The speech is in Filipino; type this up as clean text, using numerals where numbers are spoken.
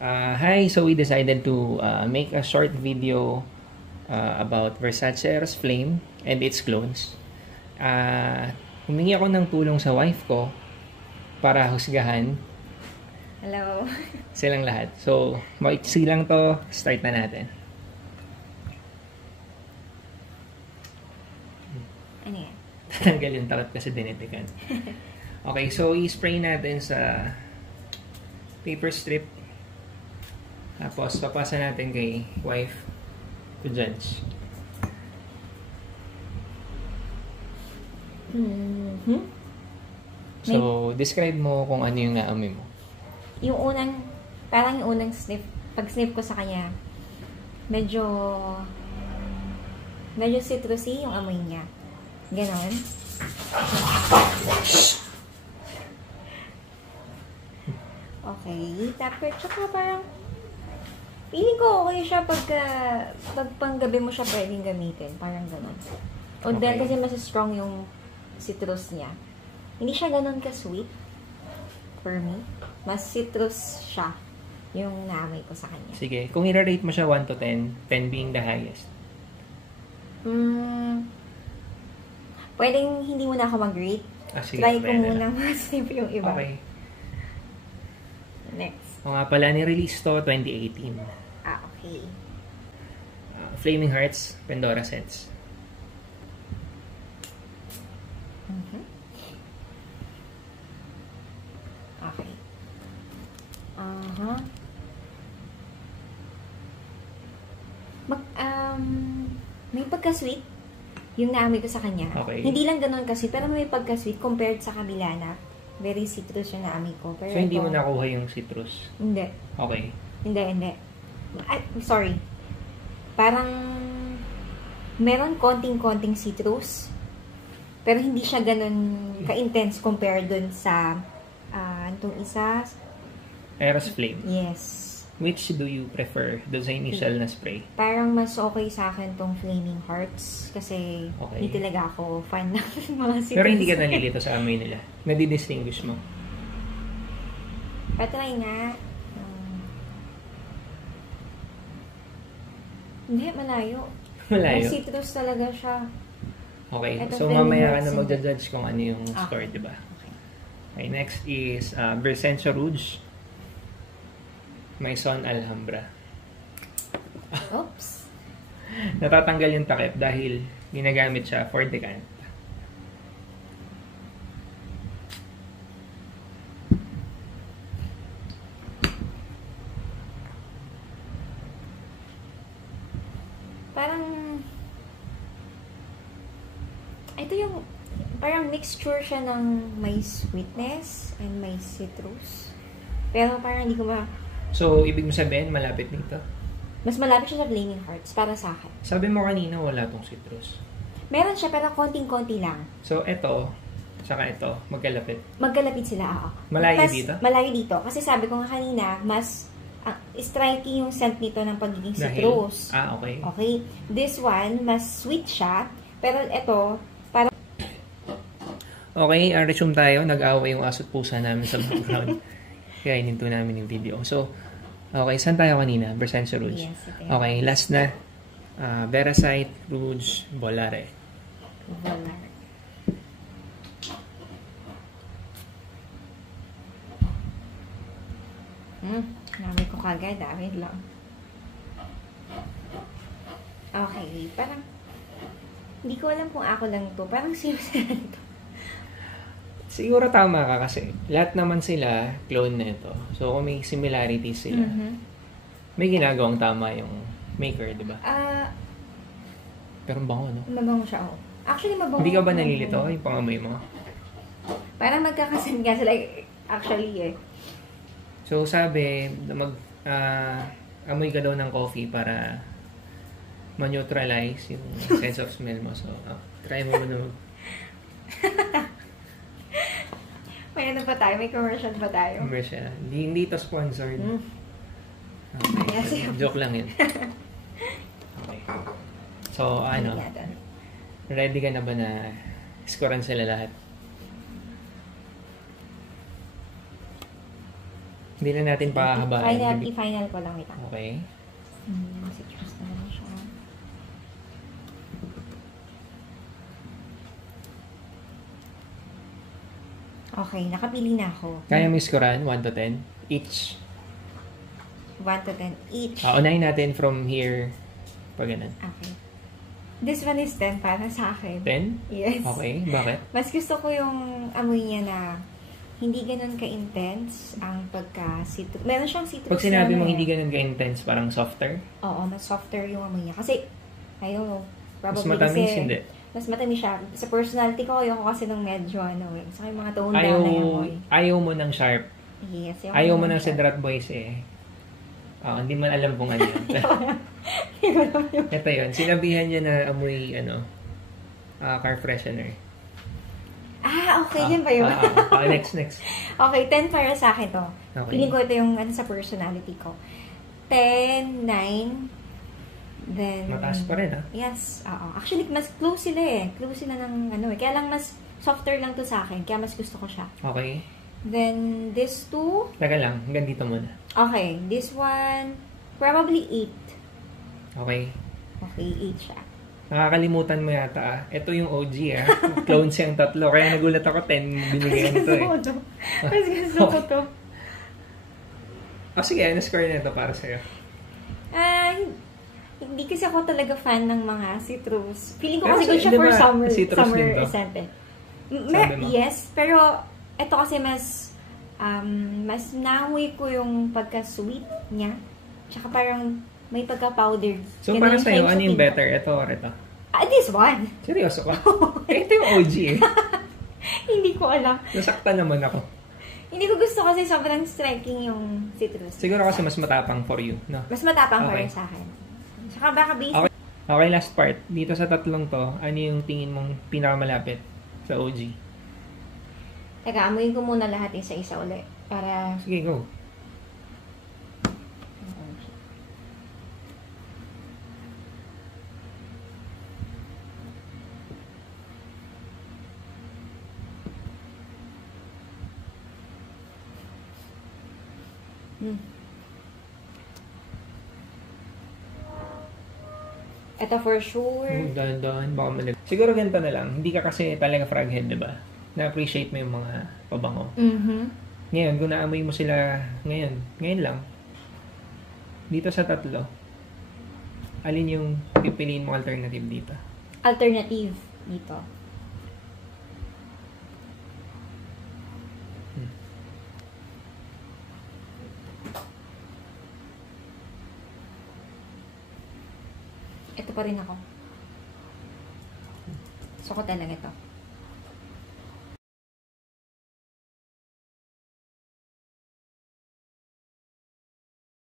Hi, so we decided to make a short video about Versace Eros Flame and its clones. Humingi ako ng tulong sa wife ko para husgahan Hello. silang lahat. So, maiksi lang to, start na natin. Ano yan? Tatanggal yung takot kasi dinitikan. Okay, so i-spray natin sa paper strip. Tapos, papasa natin kay wife to judge. So, describe mo kung ano yung naamoy mo. Yung unang, parang yung unang sniff, pag sniff ko sa kanya, medyo citrusy yung amoy niya. Ganon. Okay. Tapos, tsaka parang, feeling ko okay siya pag panggabi mo siya pwedeng gamitin. Parang ganon. O Okay. dahil kasi mas strong yung citrus niya. Hindi siya ganon ka-sweet. For me. Mas citrus siya yung naamoy ko sa kanya. Sige, kung i-rate mo siya 1 to 10, 10 being the highest. Pwedeng hindi muna ako mag-rate. Sige, Try ko pwede muna na. ma-sniff yung iba. Okay. Next. O nga pala, ni-release to 2018. Okay. Flaming Hearts, Pandora Sets. Okay. May pagka-sweet yung naamoy ko sa kanya. Okay. Hindi lang ganun kasi, pero may pagka-sweet compared sa kabila na very citrus yung naamoy ko. Pero So, hindi ito, mo nakuha yung citrus. Hindi. Okay. Hindi. Ay, sorry. Parang meron konting-konting citrus. Pero hindi siya ganun ka-intense compared dun sa itong isa. Eros Flame. Yes. Which do you prefer? Doon sa initial na spray? Parang mas okay sa akin tong Flaming Hearts. Kasi Okay. hindi talaga ako fan ng mga citrus. Pero hindi ka nalilito sa amoy nila. Nadi-distinguish mo. Patry nga. Hindi, malayo. Malayo. May citrus talaga siya. Okay. Ito, So, Flaming mamaya ka Hearts na hindi. magja-judge kung ano yung score, di ba? Okay, next is Versace Rouge. Maison Alhambra. Oops. Natatanggal yung takip dahil ginagamit siya for decant. Parang ito yung parang mixture siya ng may sweetness and may citrus. Pero parang hindi ko So, ibig mo sabihin, malapit nito? mas malapit siya sa Flaming Hearts para sa akin. Sabi mo kanina, wala tong citrus. Meron siya pero konting-konti lang. So, ito, saka ito, magkalapit. Magkalapit sila, oo. Malayo dito? Malayo dito. Kasi sabi ko nga kanina, mas striking yung scent nito ng pagiging Dahil? citrus. Okay. Okay. This one, mas sweet siya. Pero ito, parang Okay, resume tayo. Nag-away yung aso't pusa namin sa background. Kaya ininto namin yung video. So, okay, saan tayo kanina? Versace Rouge. Yes, ito yun. Okay, last na. Versace Rouge Volare. Volar. Nami ko kagad, wait lang. Okay, parang hindi ko alam kung ako lang to. Parang sino sila nito. Siguro tama ka kasi lahat naman sila clone na ito. So, kung may similarities sila, may ginagawang tama yung maker, di ba? Pero ang bango, no? Mabango siya, oh. Actually, mabango. Hindi ka ba nalilito yung pangamoy mo? Parang magkakasin nga sila, actually, eh. So, sabi, amoy ka daw ng coffee para ma-neutralize yung sense of smell mo. So, try mo na May ano pa tayo? May commercial pa tayo? commercial. Hindi ito sponsored. Okay. Yes, Joke lang yun. Okay. So, ready ka na ba na scorean sila lahat? Hindi na natin pahahabaan. I-final ko lang ito. Okay. Citrus na lang siya. Okay, nakapili na ako. Kaya mo iskoran? 1 to 10? Each? 1 to 10 each. Unahin natin from here. Pag ganun. Okay. This one is 10 para sa akin. 10? Yes. Okay. Bakit? Mas gusto ko yung amoy niya na hindi ganun ka-intense ang pagka-citrus. Meron siyang citrus. Pag sinabi na mong hindi ganun ka-intense, parang softer? Oo, mas softer yung amoy niya. Kasi, I don't know, Mas probably matamis, kasi, hindi? mas matamis siya. Sa personality ko, ayoko kasi nung medyo, sa mga tone down na yung amoy. Ayaw mo ng sharp. Yes. Ayaw mo ng Cedrat Boys eh. Hindi man alam kung ano yun. Ito yun. Sinabihan niya na amoy, car freshener. Okay. Yun ba yun? Next. Okay, 10 para sa akin to. Okay. Feeling ko ito yung sa personality ko. 10, 9, then... Mataas pa rin, ha? Yes, oo. Actually, mas close sila eh. Close sila ng Kaya lang mas softer lang to sa akin. Kaya mas gusto ko siya. Okay. Then, this two... Taga lang. Hanggang dito muna. Okay, this one... Probably 8. Okay. Okay, 8 siya. Nakakalimutan mo yata, Ito yung OG, Clone siyang 3. Kaya nagulat ako, 10 binigay nito, Mas gusto ko to. Sige, score na ito para sa'yo. Hindi kasi ako talaga fan ng mga citrus. Feeling ko Pero kasi good siya for summer scent eh. Yes, pero ito kasi mas naamoy ko yung pagka-sweet niya. Tsaka parang may pagka-powdered. So, para sa'yo, ano yung better? Ito or ito? This one. Seryoso ka? Ito yung OG Hindi ko alam. Nasaktan naman ako. Hindi ko gusto kasi sobrang striking yung citrus. Siguro kasi mas matapang for you, no? Mas matapang para sa akin. Tsaka baka basic. Okay, last part. Dito sa tatlong to, ano yung tingin mong pinakamalapit sa OG? Teka, amuyin ko muna lahat isa-isa ulit. Para... Sige, go. Ito for sure. Dahan-dahan, baka malag. Siguro ganito na lang. Hindi ka kasi talaga froghead, diba? Na-appreciate mo yung mga pabango. Ngayon, kung naamoy mo sila ngayon lang, dito sa tatlo, alin yung pipiliin mo alternative dito? Alternative dito. Ito pa rin ako. Gusto ko talaga ito.